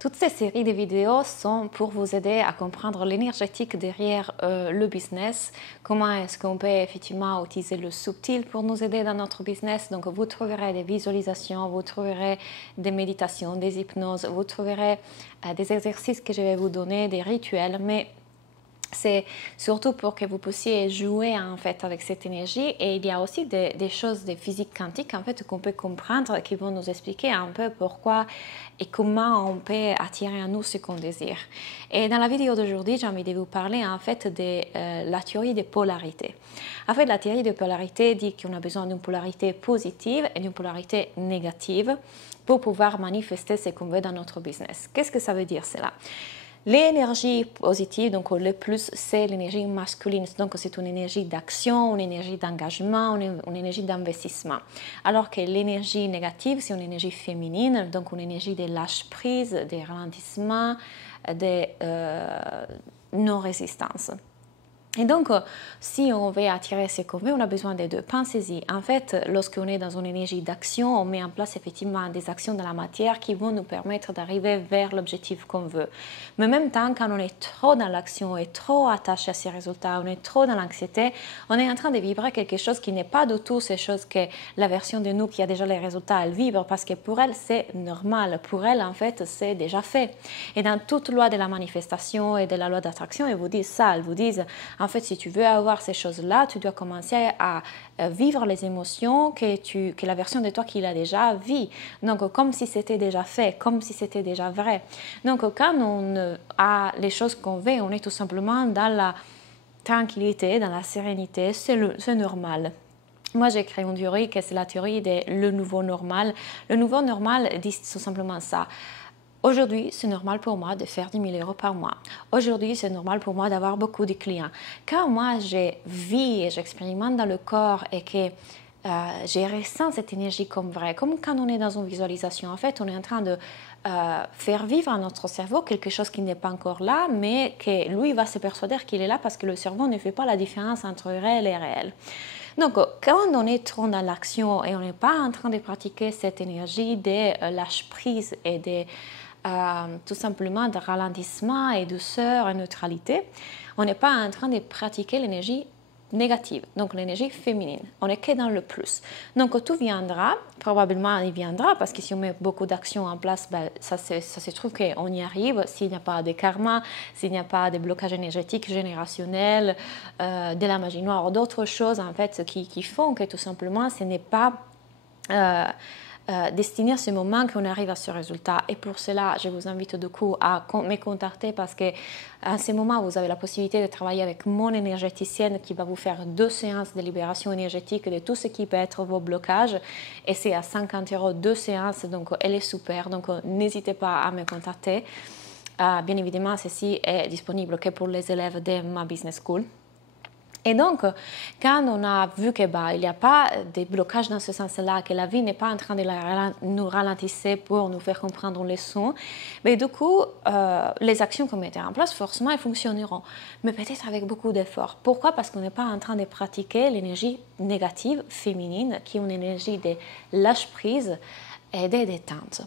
Toutes ces séries de vidéos sont pour vous aider à comprendre l'énergétique derrière le business, comment est-ce qu'on peut effectivement utiliser le subtil pour nous aider dans notre business. Donc vous trouverez des visualisations, vous trouverez des méditations, des hypnoses, vous trouverez des exercices que je vais vous donner, des rituels, mais c'est surtout pour que vous puissiez jouer en fait avec cette énergie. Et il y a aussi des choses de physique quantique en fait qu'on peut comprendre, qui vont nous expliquer un peu pourquoi et comment on peut attirer à nous ce qu'on désire. Et dans la vidéo d'aujourd'hui, j'ai envie de vous parler en fait de la théorie des polarités. En fait, la théorie des polarités dit qu'on a besoin d'une polarité positive et d'une polarité négative pour pouvoir manifester ce qu'on veut dans notre business. Qu'est-ce que ça veut dire cela? L'énergie positive, donc le plus, c'est l'énergie masculine. Donc, c'est une énergie d'action, une énergie d'engagement, une énergie d'investissement. Alors que l'énergie négative, c'est une énergie féminine, donc une énergie de lâche-prise, de ralentissement, de non-résistance. Et donc, si on veut attirer ce qu'on veut, on a besoin des deux. Pensez-y. En fait, lorsqu'on est dans une énergie d'action, on met en place effectivement des actions dans la matière qui vont nous permettre d'arriver vers l'objectif qu'on veut. Mais en même temps, quand on est trop dans l'action et trop attaché à ces résultats, on est trop dans l'anxiété, on est en train de vibrer quelque chose qui n'est pas du tout ces choses que la version de nous qui a déjà les résultats, elle vibre, parce que pour elle, c'est normal. Pour elle, en fait, c'est déjà fait. Et dans toute loi de la manifestation et de la loi d'attraction, ils vous disent ça. Ils vous disent, en fait, si tu veux avoir ces choses-là, tu dois commencer à vivre les émotions que la version de toi qu'il a déjà vit. Donc, comme si c'était déjà fait, comme si c'était déjà vrai. Donc, quand on a les choses qu'on veut, on est tout simplement dans la tranquillité, dans la sérénité, c'est normal. Moi, j'ai créé une théorie que c'est la théorie de le nouveau normal. Le nouveau normal dit tout simplement ça. Aujourd'hui, c'est normal pour moi de faire 10 000 € par mois. Aujourd'hui, c'est normal pour moi d'avoir beaucoup de clients. Quand moi, je vis et j'expérimente dans le corps et que je ressens cette énergie comme vraie, comme quand on est dans une visualisation, en fait, on est en train de faire vivre à notre cerveau quelque chose qui n'est pas encore là, mais que lui va se persuader qu'il est là parce que le cerveau ne fait pas la différence entre réel et réel. Donc, quand on est trop dans l'action et on n'est pas en train de pratiquer cette énergie de lâche-prise et de tout simplement de ralentissement et douceur et neutralité, on n'est pas en train de pratiquer l'énergie négative, donc l'énergie féminine. On n'est que dans le plus. Donc tout viendra, probablement il viendra, parce que si on met beaucoup d'actions en place, ben, ça se trouve qu'on y arrive s'il n'y a pas de karma, s'il n'y a pas de blocage énergétique générationnel, de la magie noire ou d'autres choses en fait qui font que tout simplement ce n'est pas destiné à ce moment qu'on arrive à ce résultat. Et pour cela, je vous invite du coup à me contacter parce que à ce moment, vous avez la possibilité de travailler avec mon énergéticienne qui va vous faire 2 séances de libération énergétique de tout ce qui peut être vos blocages. Et c'est à 50 € 2 séances, donc elle est super. Donc n'hésitez pas à me contacter. Bien évidemment, ceci est disponible que pour les élèves de ma business school. Et donc, quand on a vu qu'il n'y a pas de blocage dans ce sens-là, que la vie n'est pas en train de nous ralentir pour nous faire comprendre une leçon, mais du coup, les actions qu'on mettait en place, forcément, elles fonctionneront, mais peut-être avec beaucoup d'efforts. Pourquoi? Parce qu'on n'est pas en train de pratiquer l'énergie négative féminine, qui est une énergie de lâche-prise et de détente.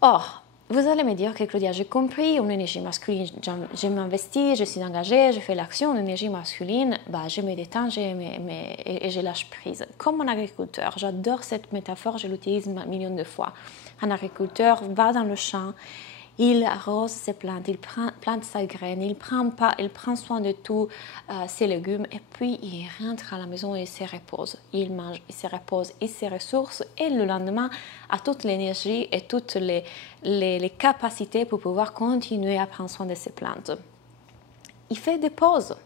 Or, vous allez me dire que Claudia, j'ai compris une énergie masculine, je m'investis, je suis engagée, je fais l'action, une énergie masculine, je me détends et je lâche prise. Comme un agriculteur, j'adore cette métaphore, je l'utilise un million de fois. Un agriculteur va dans le champ, il arrose ses plantes, il plante sa graine, il prend soin de tous ses légumes et puis il rentre à la maison et il se repose. Il mange, il se repose, il se ressource et le lendemain a toute l'énergie et toutes les capacités pour pouvoir continuer à prendre soin de ses plantes. Il fait des pauses.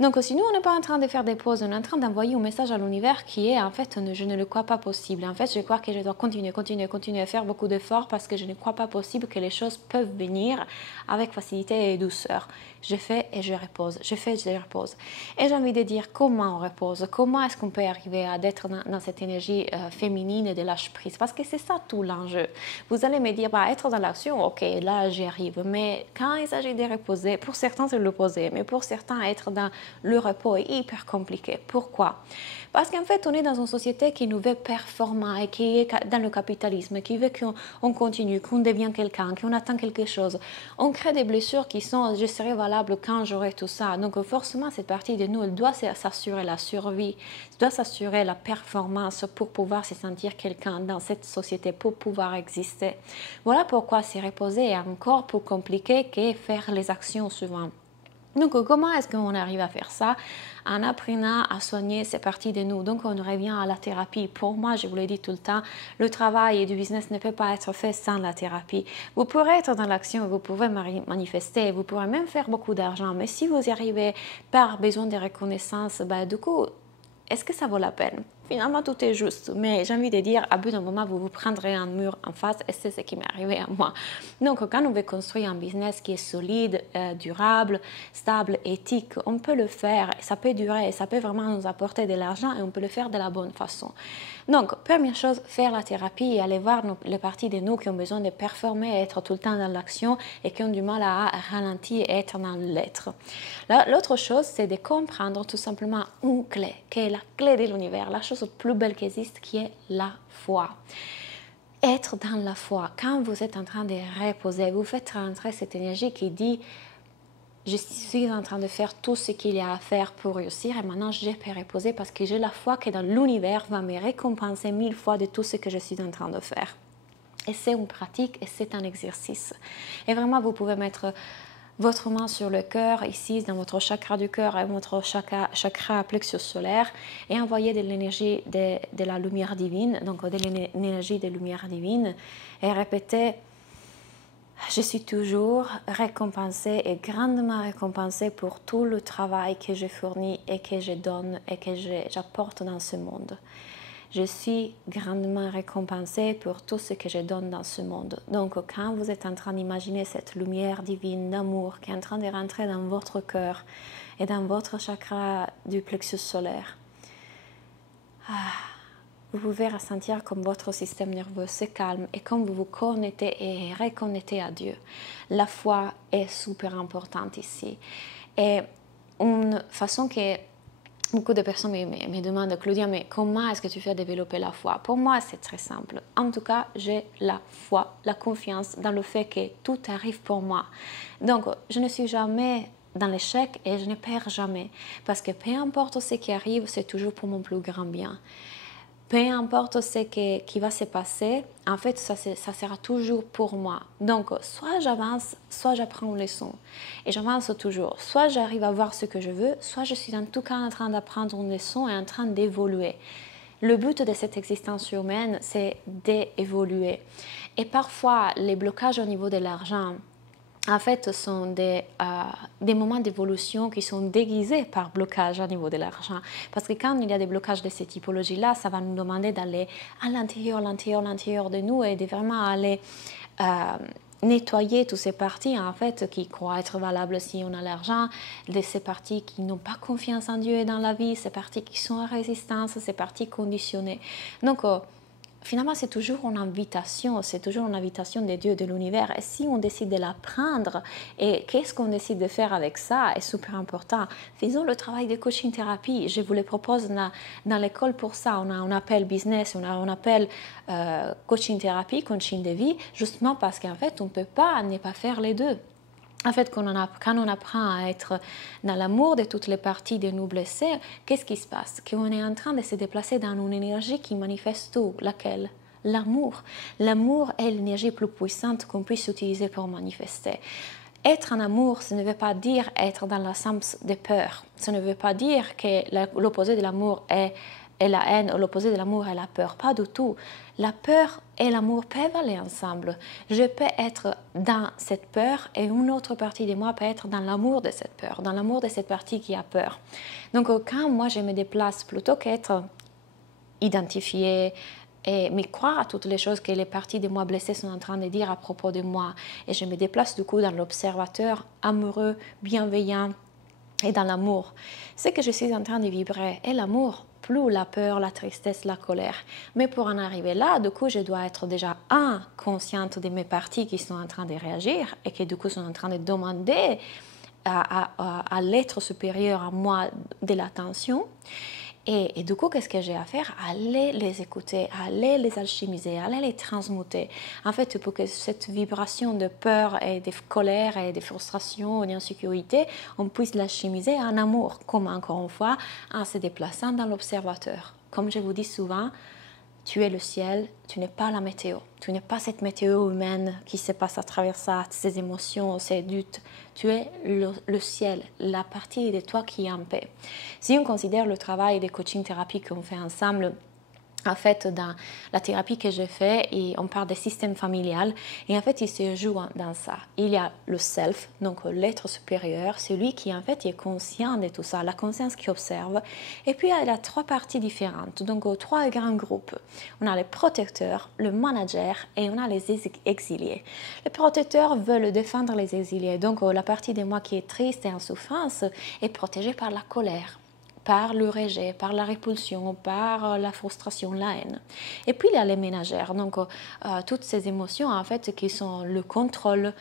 Donc, si nous, on n'est pas en train de faire des pauses, on est en train d'envoyer un message à l'univers qui est, en fait, je ne le crois pas possible. En fait, je crois que je dois continuer à faire beaucoup d'efforts parce que je ne crois pas possible que les choses peuvent venir avec facilité et douceur. Je fais et je repose. Je fais et je repose. Et j'ai envie de dire comment on repose. Comment est-ce qu'on peut arriver à être dans cette énergie féminine et de lâche-prise? Parce que c'est ça tout l'enjeu. Vous allez me dire, être dans l'action, ok, là, j'y arrive. Mais quand il s'agit de reposer, pour certains, c'est l'opposé. reposer. Mais pour certains, être dans le repos est hyper compliqué. Pourquoi? Parce qu'en fait, on est dans une société qui nous veut performant et qui est dans le capitalisme, qui veut qu'on continue, qu'on devienne quelqu'un, qu'on attend quelque chose. On crée des blessures qui sont, je serai valable quand j'aurai tout ça. Donc forcément, cette partie de nous, elle doit s'assurer la survie, doit s'assurer la performance pour pouvoir se sentir quelqu'un dans cette société, pour pouvoir exister. Voilà pourquoi se reposer est encore plus compliqué que faire les actions suivantes. Donc, comment est-ce qu'on arrive à faire ça? En apprenant à soigner ces parties de nous. Donc, on revient à la thérapie. Pour moi, je vous l'ai dit tout le temps, le travail et du business ne peut pas être fait sans la thérapie. Vous pourrez être dans l'action, vous pouvez manifester, vous pourrez même faire beaucoup d'argent. Mais si vous y arrivez par besoin de reconnaissance, du coup, est-ce que ça vaut la peine? Finalement, tout est juste, mais j'ai envie de dire, à bout d'un moment, vous vous prendrez un mur en face, et c'est ce qui m'est arrivé à moi. Donc, quand on veut construire un business qui est solide, durable, stable, éthique, on peut le faire, ça peut durer, ça peut vraiment nous apporter de l'argent, et on peut le faire de la bonne façon. Donc, première chose, faire la thérapie et aller voir les parties de nous qui ont besoin de performer, être tout le temps dans l'action et qui ont du mal à ralentir et être dans l'être. L'autre chose, c'est de comprendre tout simplement une clé, qui est la clé de l'univers, la chose plus belle qui existe, qui est la foi. Être dans la foi, quand vous êtes en train de reposer, vous faites rentrer cette énergie qui dit je suis en train de faire tout ce qu'il y a à faire pour réussir et maintenant je peux reposer parce que j'ai la foi que dans l'univers va me récompenser 1000 fois de tout ce que je suis en train de faire. Et c'est une pratique et c'est un exercice. Et vraiment, vous pouvez mettre votre main sur le cœur, ici, dans votre chakra du cœur et votre chakra plexus solaire, et envoyer de l'énergie de la lumière divine, donc de l'énergie de lumière divine, et répéter « Je suis toujours récompensée et grandement récompensée pour tout le travail que je fournis et que je donne et que j'apporte dans ce monde. » Je suis grandement récompensée pour tout ce que je donne dans ce monde. Donc, quand vous êtes en train d'imaginer cette lumière divine d'amour qui est en train de rentrer dans votre cœur et dans votre chakra du plexus solaire, vous pouvez ressentir comme votre système nerveux se calme et comme vous vous connectez et reconnectez à Dieu. La foi est super importante ici. Et une façon que beaucoup de personnes me demandent, Claudia, mais comment est-ce que tu fais développer la foi? Pour moi, c'est très simple. En tout cas, j'ai la foi, la confiance dans le fait que tout arrive pour moi. Donc, je ne suis jamais dans l'échec et je ne perds jamais. Parce que peu importe ce qui arrive, c'est toujours pour mon plus grand bien. Peu importe ce qui va se passer, en fait, ça sera toujours pour moi. Donc, soit j'avance, soit j'apprends une leçon. Et j'avance toujours. Soit j'arrive à voir ce que je veux, soit je suis en tout cas en train d'apprendre une leçon et en train d'évoluer. Le but de cette existence humaine, c'est d'évoluer. Et parfois, les blocages au niveau de l'argent, en fait, sont des moments d'évolution qui sont déguisés par blocage au niveau de l'argent. Parce que quand il y a des blocages de cette typologie-là, ça va nous demander d'aller à l'intérieur de nous et de vraiment aller nettoyer toutes ces parties en fait qui croient être valables si on a l'argent, de ces parties qui n'ont pas confiance en Dieu et dans la vie, ces parties qui sont en résistance, ces parties conditionnées. Donc, finalement, c'est toujours une invitation des dieux de l'univers. Et si on décide de la prendre, et qu'est-ce qu'on décide de faire avec ça, est super important. Faisons le travail de coaching thérapie. Je vous le propose dans l'école pour ça. On appelle business, on appelle coaching thérapie, coaching de vie, justement parce qu'en fait, on ne peut pas ne pas faire les deux. En fait, quand on apprend à être dans l'amour de toutes les parties de nous blessés, qu'est-ce qui se passe? Qu'on est en train de se déplacer dans une énergie qui manifeste tout. Laquelle? L'amour. L'amour est l'énergie plus puissante qu'on puisse utiliser pour manifester. Être en amour, ça ne veut pas dire être dans l'absence de peur. Ça ne veut pas dire que l'opposé de l'amour est la haine, ou l'opposé de l'amour est la peur. Pas du tout. La peur et l'amour peuvent aller ensemble. Je peux être dans cette peur et une autre partie de moi peut être dans l'amour de cette peur, dans l'amour de cette partie qui a peur. Donc, quand moi je me déplace, plutôt qu'être identifiée et me croire à toutes les choses que les parties de moi blessées sont en train de dire à propos de moi, et je me déplace du coup dans l'observateur amoureux, bienveillant et dans l'amour, c'est que je suis en train de vibrer. Et l'amour, plus la peur, la tristesse, la colère. Mais pour en arriver là, du coup, je dois être déjà consciente de mes parties qui sont en train de réagir et qui du coup sont en train de demander à l'être supérieur à moi de l'attention. Et du coup, qu'est-ce que j'ai à faire? Aller les écouter, aller les alchimiser, aller les transmuter. En fait, pour que cette vibration de peur et de colère et de frustration et d'insécurité, on puisse l'alchimiser en amour, comme encore une fois, en se déplaçant dans l'observateur. Comme je vous dis souvent, tu es le ciel, tu n'es pas la météo. Tu n'es pas cette météo humaine qui se passe à travers ça, ces émotions, ces doutes. Tu es le ciel, la partie de toi qui est en paix. Si on considère le travail de coaching thérapie qu'on fait ensemble, en fait, dans la thérapie que j'ai faite, on parle des systèmes familial, et en fait, il se joue dans ça. Il y a le self, donc l'être supérieur, celui qui en fait est conscient de tout ça, la conscience qui observe. Et puis, il y a trois parties différentes, donc trois grands groupes. On a les protecteurs, le manager, et on a les exilés. Les protecteurs veulent défendre les exilés, donc la partie de moi qui est triste et en souffrance est protégée par la colère, par le rejet, par la répulsion, par la frustration, la haine. Et puis il y a les ménagères, donc toutes ces émotions en fait qui sont le contrôle,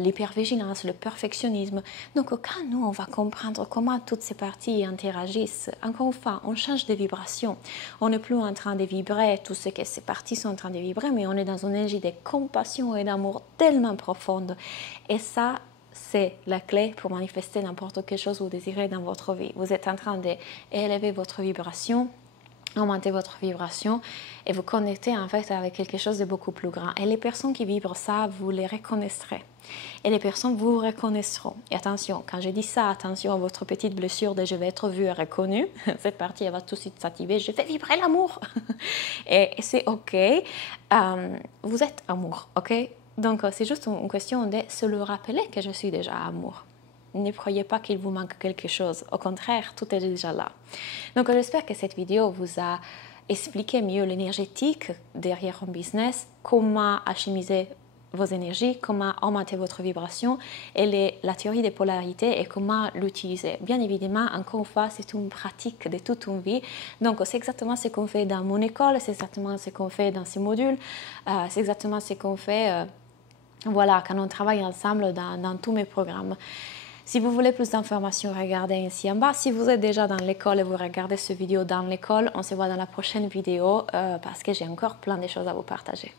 l'hypervigilance, le perfectionnisme. Donc quand nous on va comprendre comment toutes ces parties interagissent, encore une fois, on change de vibration. On n'est plus en train de vibrer tout ce que ces parties sont en train de vibrer, mais on est dans une énergie de compassion et d'amour tellement profonde. Et ça, c'est la clé pour manifester n'importe quelle chose que vous désirez dans votre vie. Vous êtes en train d'élever votre vibration, augmenter votre vibration et vous connecter en fait avec quelque chose de beaucoup plus grand. Et les personnes qui vibrent ça, vous les reconnaîtrez. Et les personnes vous reconnaîtront. Et attention, quand je dis ça, attention à votre petite blessure de je vais être vue et reconnue. Cette partie, elle va tout de suite s'activer. Je fais vibrer l'amour. Et c'est OK. Vous êtes amour, OK? Donc, c'est juste une question de se le rappeler que je suis déjà amour. Ne croyez pas qu'il vous manque quelque chose. Au contraire, tout est déjà là. Donc, j'espère que cette vidéo vous a expliqué mieux l'énergétique derrière un business, comment alchimiser vos énergies, comment augmenter votre vibration et la théorie des polarités et comment l'utiliser. Bien évidemment, encore une fois, c'est une pratique de toute une vie. Donc, c'est exactement ce qu'on fait dans mon école, c'est exactement ce qu'on fait dans ces modules, c'est exactement ce qu'on fait voilà, quand on travaille ensemble dans tous mes programmes. Si vous voulez plus d'informations, regardez ici en bas. Si vous êtes déjà dans l'école et vous regardez cette vidéo dans l'école, on se voit dans la prochaine vidéo parce que j'ai encore plein de choses à vous partager.